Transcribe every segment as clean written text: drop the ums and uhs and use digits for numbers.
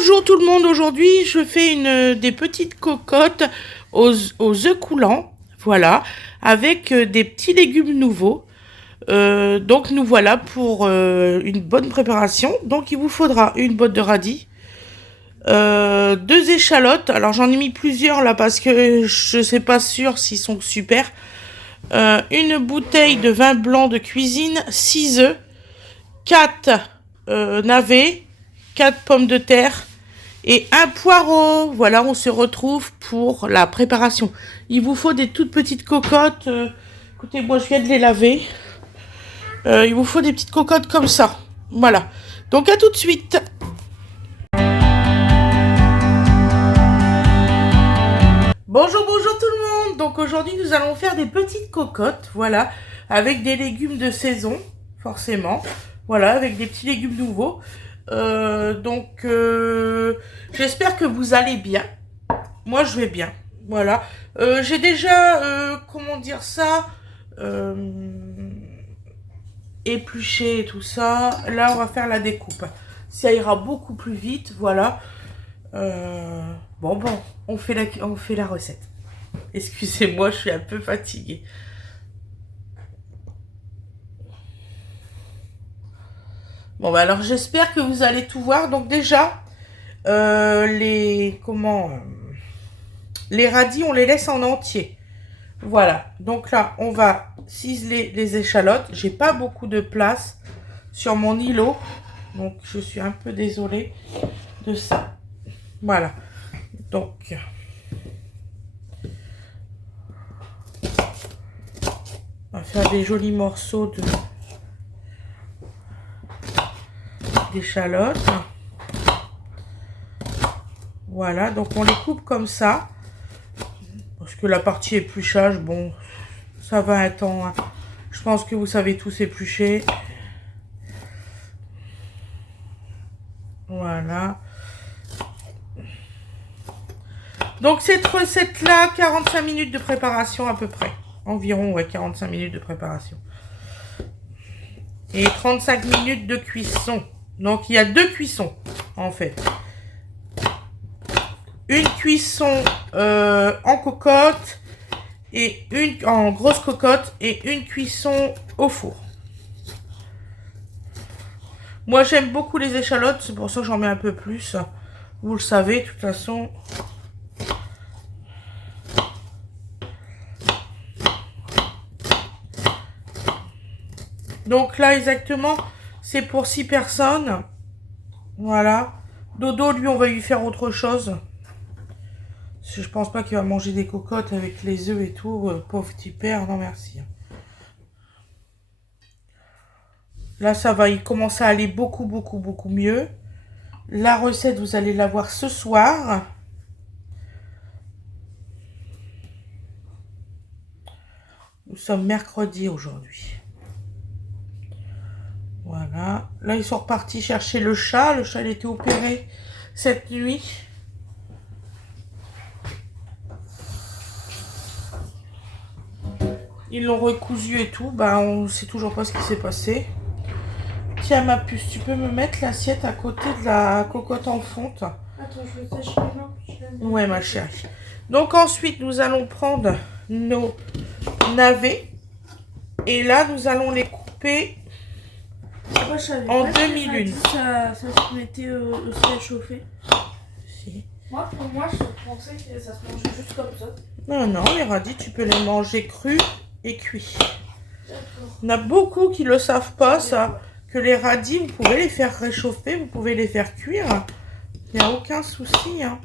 Bonjour tout le monde, aujourd'hui je fais des petites cocottes aux œufs coulants, voilà, avec des petits légumes nouveaux. Donc nous voilà pour une bonne préparation. Donc il vous faudra une botte de radis, deux échalotes, alors j'en ai mis plusieurs là parce que je sais pas sûr s'ils sont super, une bouteille de vin blanc de cuisine, 6 œufs, 4 navets, 4 pommes de terre et un poireau. Voilà, on se retrouve pour la préparation. Il vous faut des toutes petites cocottes. Écoutez, moi je viens de les laver. Il vous faut des petites cocottes comme ça. Voilà. Donc à tout de suite. Bonjour, bonjour tout le monde. Donc aujourd'hui nous allons faire des petites cocottes. Voilà, avec des légumes de saison, forcément. Voilà, avec des petits légumes nouveaux. J'espère que vous allez bien. Moi je vais bien. Voilà. J'ai déjà, comment dire ça, épluché et tout ça. Là on va faire la découpe. Ça ira beaucoup plus vite. Voilà. Bon, on fait la recette. Excusez-moi, je suis un peu fatiguée. Bon, bah alors j'espère que vous allez tout voir. Donc déjà, les radis, on les laisse en entier. Voilà. Donc là, on va ciseler les échalotes. J'ai pas beaucoup de place sur mon îlot, donc je suis un peu désolée de ça. Voilà. Donc, on va faire des jolis morceaux d'échalotes. Voilà, donc on les coupe comme ça. Parce que la partie épluchage, bon, ça va un temps. Hein. Je pense que vous savez tous éplucher. Voilà. Donc cette recette-là, 45 minutes de préparation à peu près. Environ, ouais, 45 minutes de préparation. Et 35 minutes de cuisson. Donc il y a deux cuissons, en fait. Une cuisson en cocotte et une en grosse cocotte et une cuisson au four. Moi j'aime beaucoup les échalotes, c'est pour ça que j'en mets un peu plus. Vous le savez, de toute façon. Donc là exactement, c'est pour 6 personnes. Voilà. Dodo, lui, on va lui faire autre chose. Je pense pas qu'il va manger des cocottes avec les œufs et tout. Pauvre petit père, non merci. Là, ça va, il commence à aller beaucoup mieux. La recette, vous allez la voir ce soir. Nous sommes mercredi aujourd'hui. Voilà. Là, ils sont repartis chercher le chat. Le chat, il était opéré cette nuit. Ils l'ont recousu et tout. Bah, on sait toujours pas ce qui s'est passé. Tiens, ma puce, tu peux me mettre l'assiette à côté de la cocotte en fonte? Attends, je vais tâcher les mains. Ouais, ma chérie. Donc ensuite, nous allons prendre nos navets. Et là, nous allons les couper en demi-lune. Ça se mettait aussi à chauffer. Si. Moi, pour moi, je pensais que ça se mangeait juste comme ça. Non, non, les radis, tu peux les manger crus et cuits. Il y en a beaucoup qui ne le savent pas, ça. Que les radis, vous pouvez les faire réchauffer, vous pouvez les faire cuire. Il n'y a aucun souci. Hein.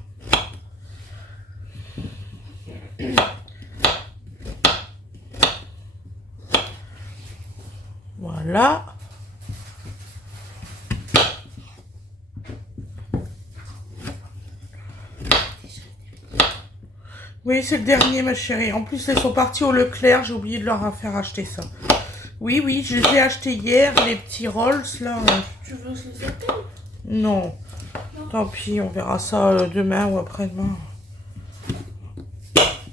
Voilà. Oui, c'est le dernier, ma chérie. En plus, ils sont partis au Leclerc. J'ai oublié de leur faire acheter ça. Oui, oui, je les ai achetés hier, les petits rolls, là. Tu veux se les acheter? Non. Tant pis, on verra ça demain ou après-demain.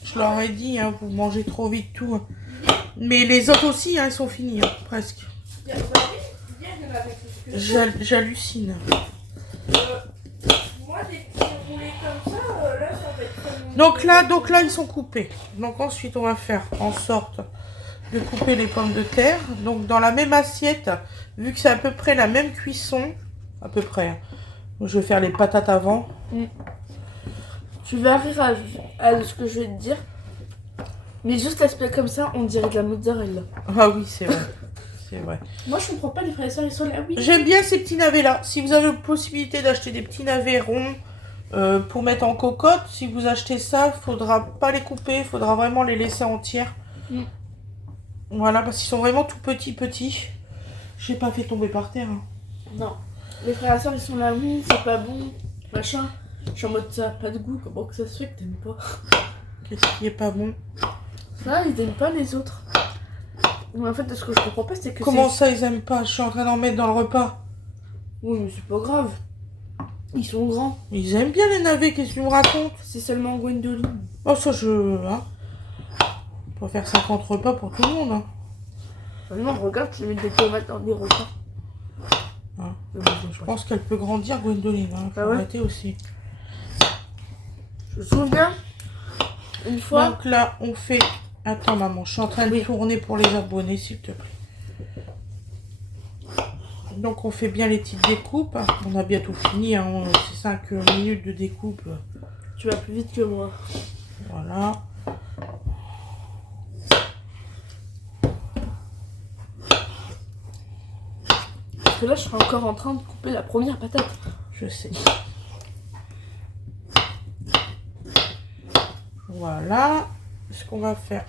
Je leur ai dit, hein, vous mangez trop vite tout. Hein. Mais les autres aussi, hein, ils sont finis, hein, presque. J'hallucine. J'hallucine. Moi, Donc là, ils sont coupés. Donc ensuite, on va faire en sorte de couper les pommes de terre. Donc dans la même assiette, vu que c'est à peu près la même cuisson, à peu près, hein. Je vais faire les patates avant. Tu vas rire à ce que je vais te dire. Mais juste l'aspect comme ça, on dirait de la mozzarella. Ah oui, c'est vrai. C'est vrai. Moi, je comprends pas les frères et sœurs, ils sont là, oui. J'aime bien ces petits navets-là. Si vous avez la possibilité d'acheter des petits navets ronds pour mettre en cocotte, si vous achetez ça, il faudra pas les couper, il faudra vraiment les laisser entières. Voilà, parce qu'ils sont vraiment tout petits. J'ai pas fait tomber par terre. Hein. Non. Les frères et sœurs, ils sont là, oui, c'est pas bon, machin. Je suis en mode ça, pas de goût, comment que ça se fait que t'aimes pas? Qu'est-ce qui est pas bon? Ça, ils aiment pas les autres. Mais en fait, ce que je comprends pas, c'est que comment ça, ils aiment pas? Je suis en train d'en mettre dans le repas. Oui, mais c'est pas grave. Ils sont grands. Ils aiment bien les navets, qu'est-ce que tu me racontes? C'est seulement Gwendoline. Oh, ça, hein. On peut faire 50 repas pour tout le monde. Hein. Non, regarde, tu mets des tomates dans des repas. Hein. Je pense qu'elle peut grandir, Gwendoline. Hein. Faut arrêter aussi. Je me souviens, une fois... Donc là, on fait... Attends, maman, je suis en train de tourner pour les abonnés, s'il te plaît. Donc, on fait bien les petites découpes. On a bientôt fini, hein. C'est 5 minutes de découpe. Tu vas plus vite que moi. Voilà. Parce que là, je serai encore en train de couper la première patate. Je sais. Voilà. Ce qu'on va faire,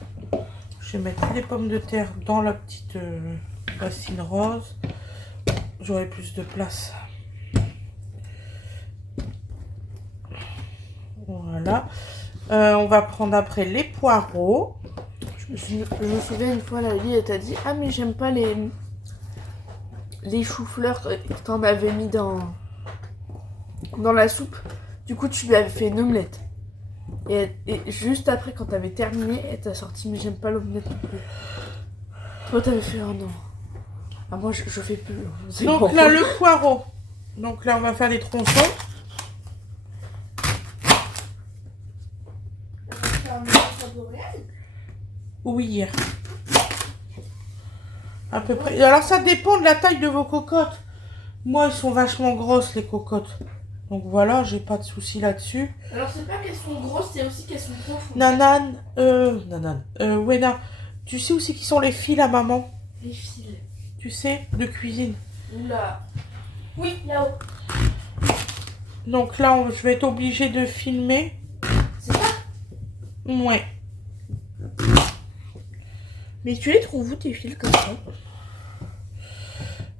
je vais mettre les pommes de terre dans la petite bassine rose. J'aurai plus de place. Voilà. On va prendre après les poireaux. Je me souviens une fois, la vie, elle t'a dit « Ah, mais j'aime pas les choux-fleurs que t'en avais mis dans la soupe. Du coup, tu lui avais fait une omelette. Et juste après, quand t'avais terminé, elle t'a sorti « Mais j'aime pas l'omelette non plus. » Toi, t'avais fait « Oh non. Ah, moi, je fais plus. » Donc bon. Là, le poireau. Donc là, on va faire les tronçons. Oui. À peu près. Alors, ça dépend de la taille de vos cocottes. Moi, elles sont vachement grosses, les cocottes. Donc voilà, j'ai pas de soucis là-dessus. Alors, c'est pas qu'elles sont grosses, c'est aussi qu'elles sont profondes. Nanan. Wena, tu sais où c'est qui sont les fils à maman? Les fils. Tu sais, de cuisine. Oula. Oui, là-haut. Donc là, je vais être obligée de filmer. C'est ça? Ouais. Mais tu les trouves où tes fils comme ça?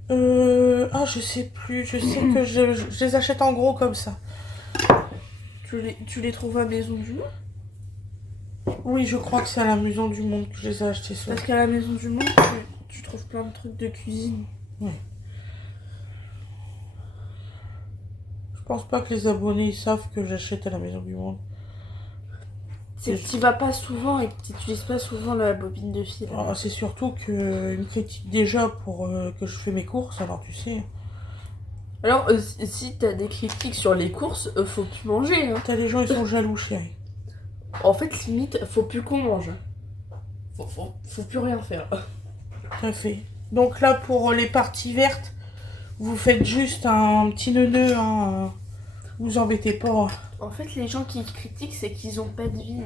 Ah, je sais plus. Je sais que je les achète en gros comme ça. Tu les trouves à Maison du Monde? Oui, je crois que c'est à la Maison du Monde que je les ai achetés. Parce qu'à la Maison du Monde, tu trouves plein de trucs de cuisine. Oui. Je pense pas que les abonnés ils savent que j'achète à la Maison du Monde. C'est que tu vas pas souvent et que tu n'utilises pas souvent la bobine de fil. Ah, c'est surtout qu'ils me critiquent déjà pour que je fais mes courses, alors tu sais. Alors, si t'as des critiques sur les courses, faut plus manger. Hein. T'as des gens, ils sont jaloux, chérie. En fait, limite, faut plus qu'on mange. Faut plus rien faire. Tout à fait. Donc là, pour les parties vertes, vous faites juste un petit nœud, hein. Vous embêtez pas. En fait, les gens qui critiquent, c'est qu'ils ont pas de vie.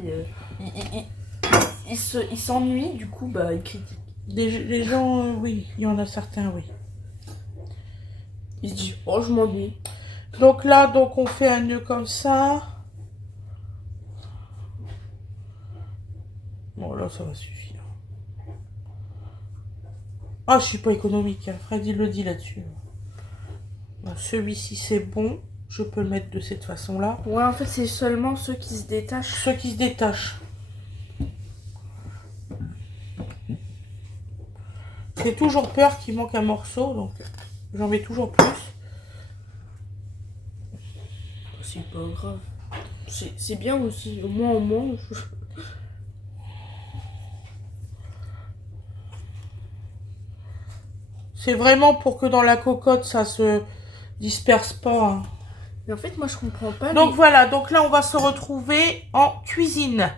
Ils s'ennuient, du coup, bah, ils critiquent. Les gens, oui, il y en a certains, oui. Ils se disent, oh, je m'ennuie. Donc là, on fait un nœud comme ça. Bon, là, ça va suffire. Ah, je suis pas économique, hein. Freddy le dit là-dessus. Bon, celui-ci, c'est bon. Je peux le mettre de cette façon-là. Ouais, en fait, c'est seulement ceux qui se détachent. Ceux qui se détachent. J'ai toujours peur qu'il manque un morceau, donc j'en mets toujours plus. C'est pas grave. C'est bien aussi. Au moins, on mange. C'est vraiment pour que dans la cocotte, ça se disperse pas. Hein. Mais en fait, moi, je comprends pas. Donc voilà, donc là, on va se retrouver en cuisine.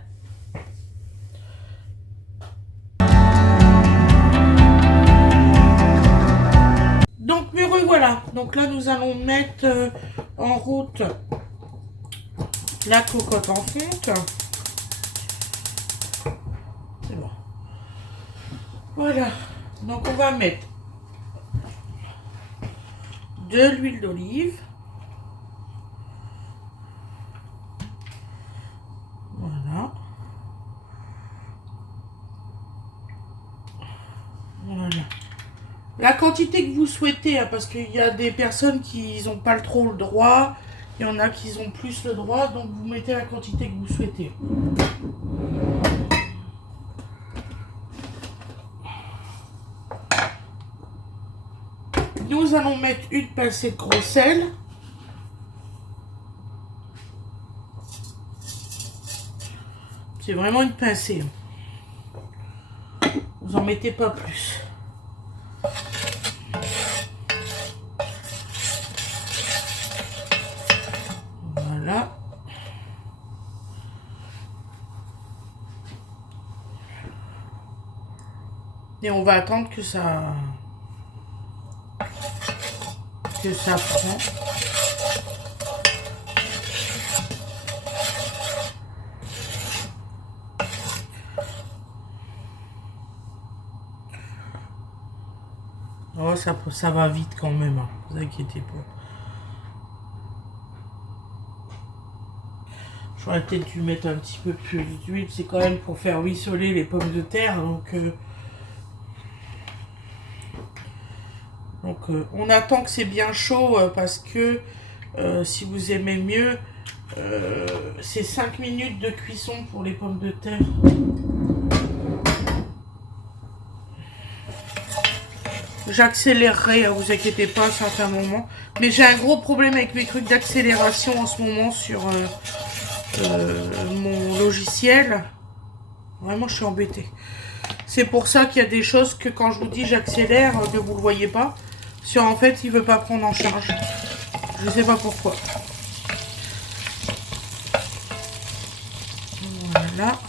Donc me revoilà. Donc là, nous allons mettre en route la cocotte en fonte. C'est bon. Voilà. Donc on va mettre de l'huile d'olive. Voilà. Voilà. La quantité que vous souhaitez, hein, parce qu'il y a des personnes qui n'ont pas trop le droit, il y en a qui ont plus le droit, donc vous mettez la quantité que vous souhaitez. Nous allons mettre une pincée de gros sel. C'est vraiment une pincée. Vous en mettez pas plus. Voilà. Et on va attendre que ça prend. Oh, ça va vite quand même, hein. Ne vous inquiétez pas. J'aurais peut-être dû mettre un petit peu plus d'huile, c'est quand même pour faire ruisseler les pommes de terre, donc on attend que c'est bien chaud parce que si vous aimez mieux, c'est 5 minutes de cuisson pour les pommes de terre. J'accélérerai, hein, vous inquiétez pas à certains moments. Mais j'ai un gros problème avec mes trucs d'accélération en ce moment sur mon logiciel. Vraiment, je suis embêtée. C'est pour ça qu'il y a des choses que quand je vous dis j'accélère, que vous ne le voyez pas. Sur en fait, il veut pas prendre en charge. Je sais pas pourquoi. Voilà.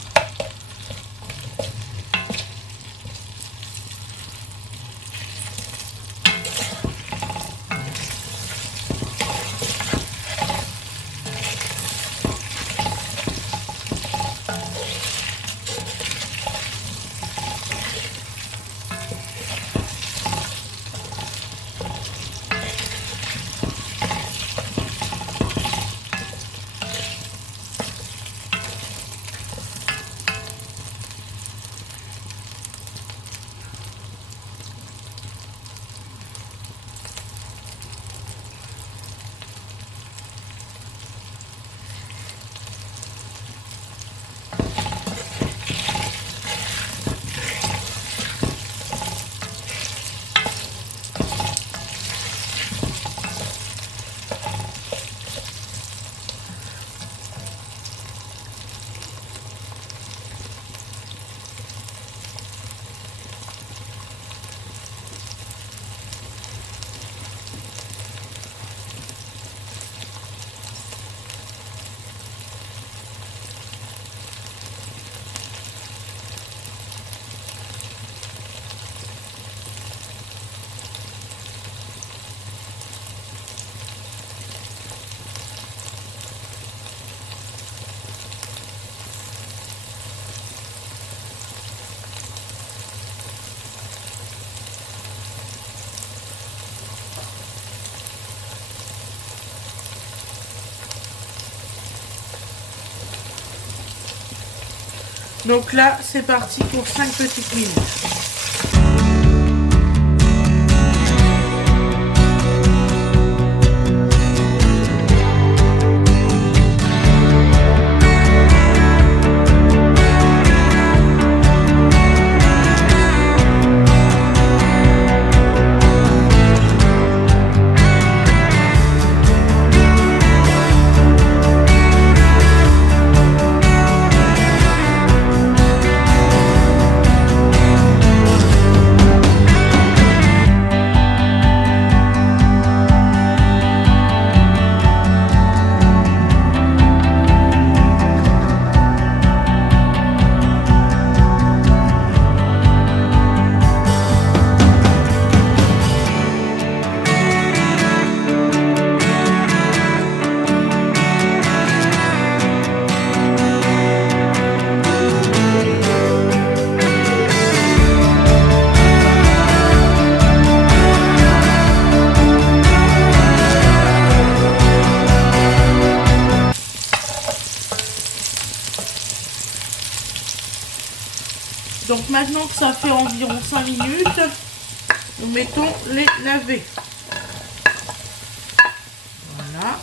Donc là, c'est parti pour 5 petites minutes. Donc maintenant que ça fait environ 5 minutes, nous mettons les navets. Voilà.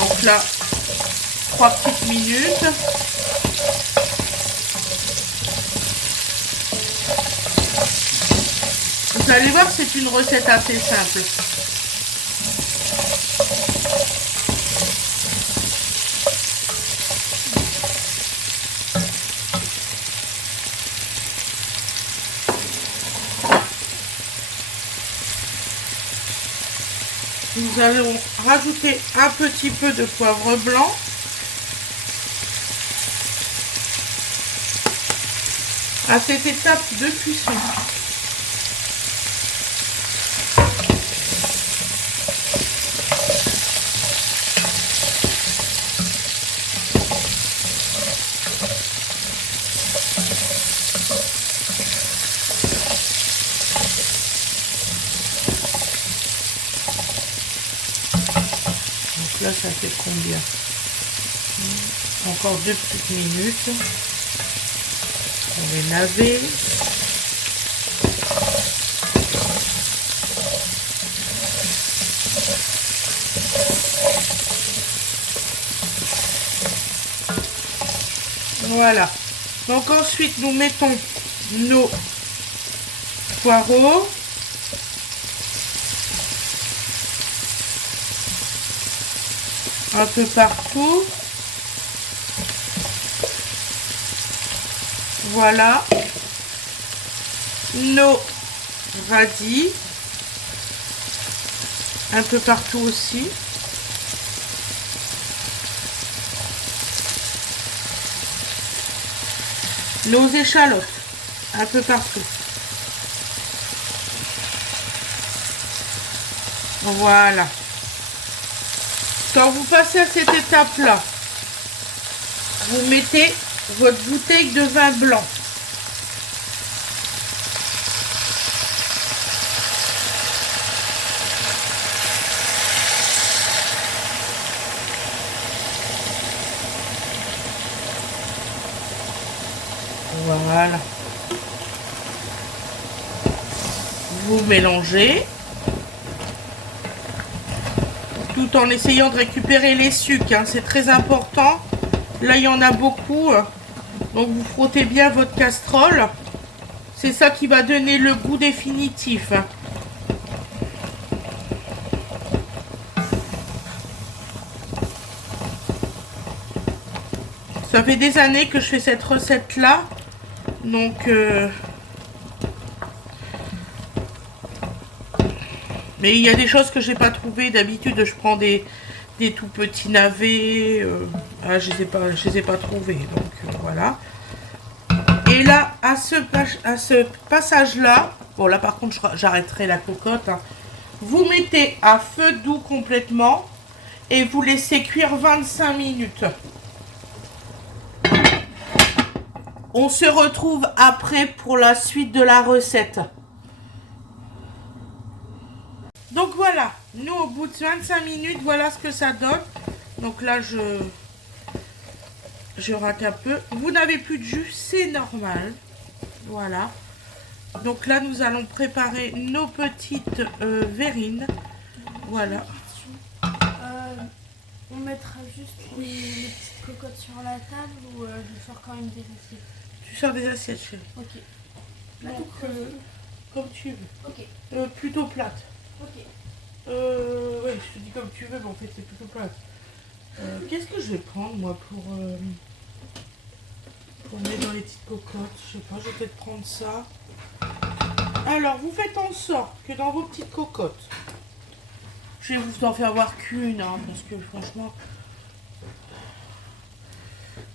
Donc là, 3 petites minutes. Vous allez voir, c'est une recette assez simple. Nous allons rajouter un petit peu de poivre blanc. À cette étape de cuisson. Donc là, ça fait combien? Encore 2 petites minutes. On les navets. Voilà. Donc ensuite, nous mettons nos poireaux. Un peu partout. Voilà. Nos radis. Un peu partout aussi. Nos échalotes. Un peu partout. Voilà. Quand vous passez à cette étape-là, vous mettez votre bouteille de vin blanc. Voilà. Vous mélangez. Tout en essayant de récupérer les sucs, hein, c'est très important. Là, il y en a beaucoup. Donc, vous frottez bien votre casserole. C'est ça qui va donner le goût définitif. Ça fait des années que je fais cette recette-là. Donc, mais il y a des choses que j'ai pas trouvées. D'habitude, je prends des tout petits navets. Je les ai pas trouvés. Donc, voilà. Et là, à ce passage-là, bon là par contre, j'arrêterai la cocotte. Hein. Vous mettez à feu doux complètement et vous laissez cuire 25 minutes. On se retrouve après pour la suite de la recette. Donc voilà, nous au bout de 25 minutes, voilà ce que ça donne. Donc là, je rate un peu. Vous n'avez plus de jus, c'est normal. Voilà. Donc là, nous allons préparer nos petites verrines. Voilà. On mettra juste les petites cocottes sur la table ou je sors quand même des assiettes? Tu sors des assiettes, chérie. Ok. Donc, comme tu veux. Ok. Plutôt plate. Ok. Ouais, je te dis comme tu veux, mais en fait, c'est plutôt plate. Qu'est-ce que je vais prendre, moi, pour mettre dans les petites cocottes? Je sais pas, je vais peut-être prendre ça. Alors, vous faites en sorte que dans vos petites cocottes, je vais vous en faire voir qu'une, hein, parce que franchement...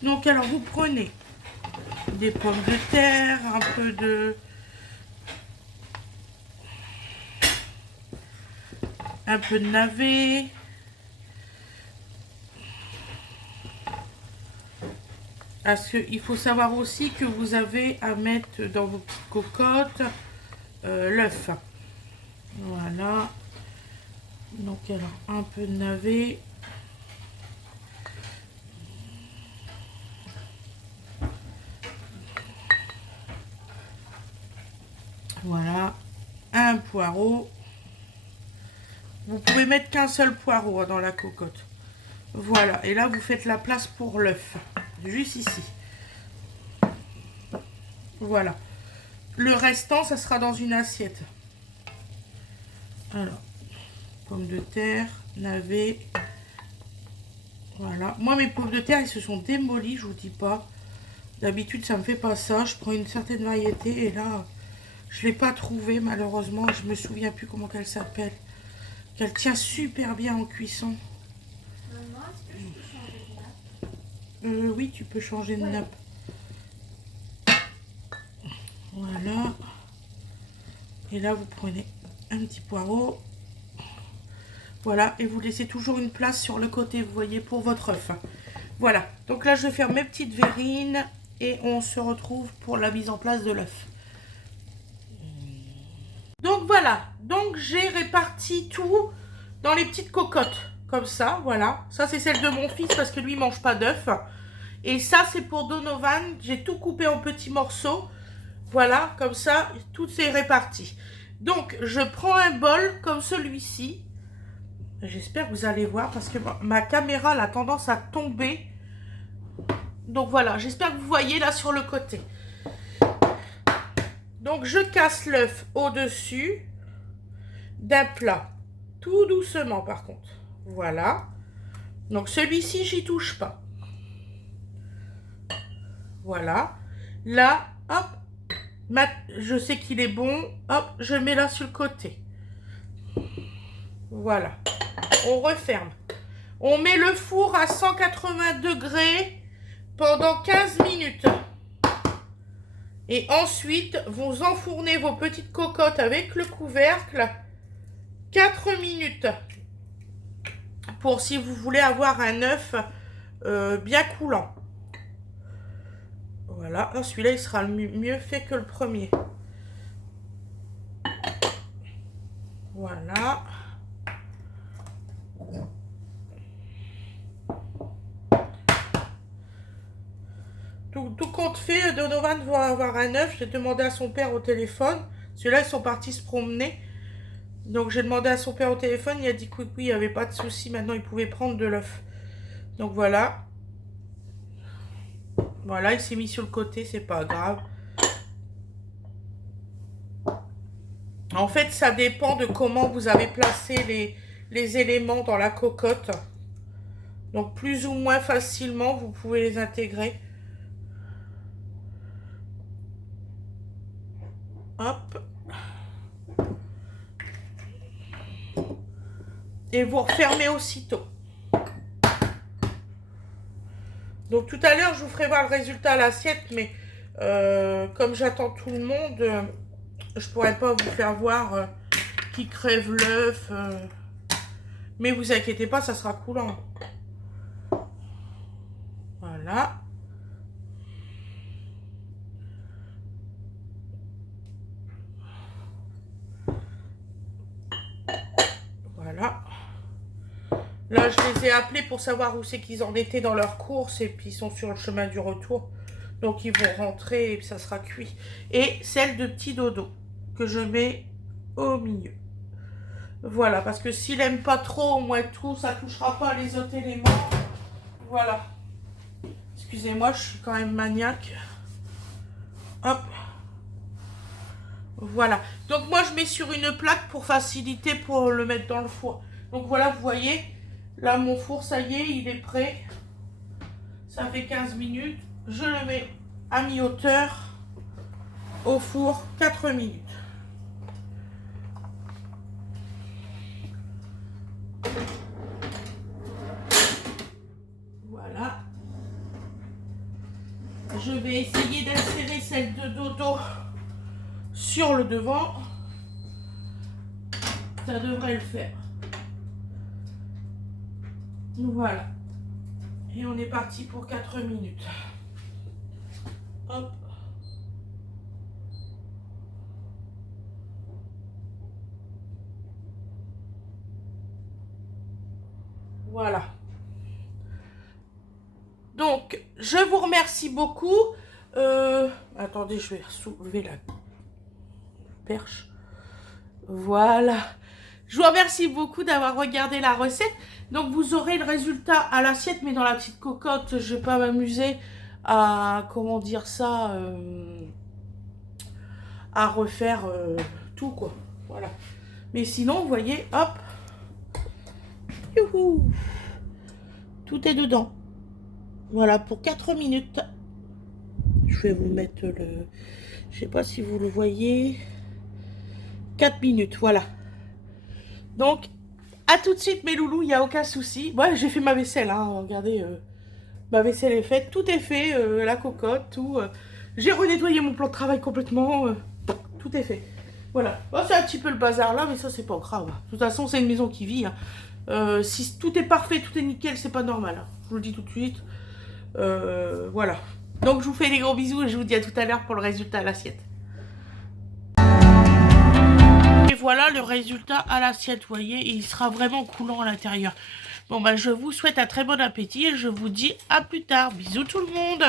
Donc, alors, vous prenez des pommes de terre, un peu de... navet. Parce qu'il faut savoir aussi que vous avez à mettre dans vos petites cocottes l'œuf. Voilà. Donc alors un peu de navet. Voilà. Un poireau. Vous pouvez mettre qu'un seul poireau dans la cocotte. Voilà. Et là, vous faites la place pour l'œuf. Juste ici. Voilà. Le restant, ça sera dans une assiette. Alors, pommes de terre, navets. Voilà. Moi, mes pommes de terre, ils se sont démolies, je vous dis pas. D'habitude, ça me fait pas ça. Je prends une certaine variété et là, je l'ai pas trouvée malheureusement. Je me souviens plus comment qu'elle s'appelle. Qu'elle tient super bien en cuisson. Maman, est-ce que je peux changer de nappe? Oui, tu peux changer de nappe. Voilà. Et là, vous prenez un petit poireau. Voilà. Et vous laissez toujours une place sur le côté, vous voyez, pour votre œuf. Voilà. Donc là, je vais faire mes petites verrines. Et on se retrouve pour la mise en place de l'œuf. Donc voilà. Donc j'ai réparti tout dans les petites cocottes. Comme ça, voilà. Ça, c'est celle de mon fils parce que lui, il mange pas d'œuf. Et ça, c'est pour Donovan. J'ai tout coupé en petits morceaux. Voilà, comme ça, tout est réparti. Donc, je prends un bol comme celui-ci. J'espère que vous allez voir parce que ma caméra a tendance à tomber. Donc voilà, j'espère que vous voyez là sur le côté. Donc, je casse l'œuf au-dessus d'un plat. Tout doucement, par contre. Voilà. Donc, celui-ci, j'y touche pas. Voilà. Là, hop. Je sais qu'il est bon. Hop, je mets là sur le côté. Voilà. On referme. On met le four à 180 degrés pendant 15 minutes. Et ensuite, vous enfournez vos petites cocottes avec le couvercle 4 minutes. Pour si vous voulez avoir un œuf bien coulant. Voilà, celui-là il sera mieux fait que le premier. Voilà. Tout compte fait, Donovan va avoir un œuf. J'ai demandé à son père au téléphone. Celui-là, ils sont partis se promener. Donc j'ai demandé à son père au téléphone. Il a dit que oui, il n'y avait pas de souci. Maintenant, il pouvait prendre de l'œuf. Donc voilà. Voilà, il s'est mis sur le côté, c'est pas grave. En fait, ça dépend de comment vous avez placé les éléments dans la cocotte. Donc, plus ou moins facilement, vous pouvez les intégrer. Hop. Et vous refermez aussitôt. Donc, tout à l'heure, je vous ferai voir le résultat à l'assiette, mais comme j'attends tout le monde, je pourrais pas vous faire voir qui crève l'œuf. Mais vous inquiétez pas, ça sera coulant. Voilà. Voilà. Là, je les ai appelés pour savoir où c'est qu'ils en étaient dans leur course et puis ils sont sur le chemin du retour. Donc, ils vont rentrer et ça sera cuit. Et celle de petit dodo que je mets au milieu. Voilà, parce que s'il aime pas trop au moins tout, ça touchera pas les autres éléments. Voilà. Excusez-moi, je suis quand même maniaque. Hop. Voilà. Donc moi, je mets sur une plaque pour faciliter pour le mettre dans le four. Donc voilà, vous voyez, là, mon four, ça y est, il est prêt. Ça fait 15 minutes. Je le mets à mi-hauteur au four 4 minutes. Voilà. Je vais essayer d'insérer celle de dodo sur le devant. Ça devrait le faire. Voilà. Et on est parti pour 4 minutes. Hop. Voilà. Donc, je vous remercie beaucoup. Attendez, je vais soulever la perche. Voilà. Je vous remercie beaucoup d'avoir regardé la recette. Donc, vous aurez le résultat à l'assiette, mais dans la petite cocotte, je vais pas m'amuser à, comment dire ça, à refaire tout, quoi. Voilà. Mais sinon, vous voyez, hop. Youhou. Tout est dedans. Voilà, pour 4 minutes. Je vais vous mettre le... Je sais pas si vous le voyez. 4 minutes, voilà. Donc, à tout de suite mes loulous, il n'y a aucun souci. Ouais, j'ai fait ma vaisselle, hein, regardez. Ma vaisselle est faite, tout est fait, la cocotte, tout. J'ai renettoyé mon plan de travail complètement. Tout est fait. Voilà. Bon, c'est un petit peu le bazar là, mais ça c'est pas grave. De toute façon, c'est une maison qui vit. Hein. Si tout est parfait, tout est nickel, c'est pas normal. Hein. Je vous le dis tout de suite. Voilà. Donc, je vous fais des gros bisous et je vous dis à tout à l'heure pour le résultat à l'assiette. Et voilà le résultat à l'assiette, vous voyez, il sera vraiment coulant à l'intérieur. Bon, bah, je vous souhaite un très bon appétit et je vous dis à plus tard. Bisous tout le monde!